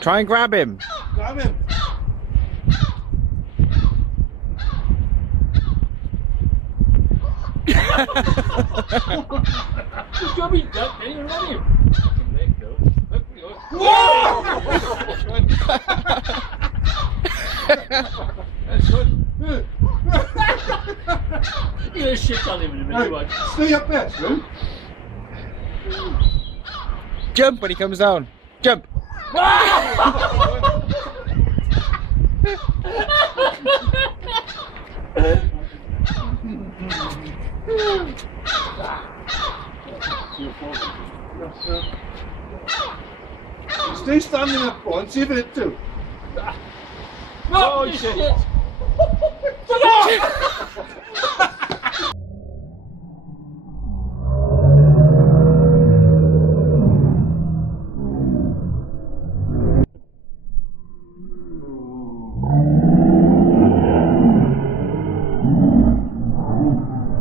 Try and grab him. Grab him. Just grab him, then you're running. Let go. Let go. Whoa! That's good. You're gonna shit on him in a minute. Right, stay up there, Slim. Jump when he comes down. Jump. Stay standing up for and see if it hit too. No, shit!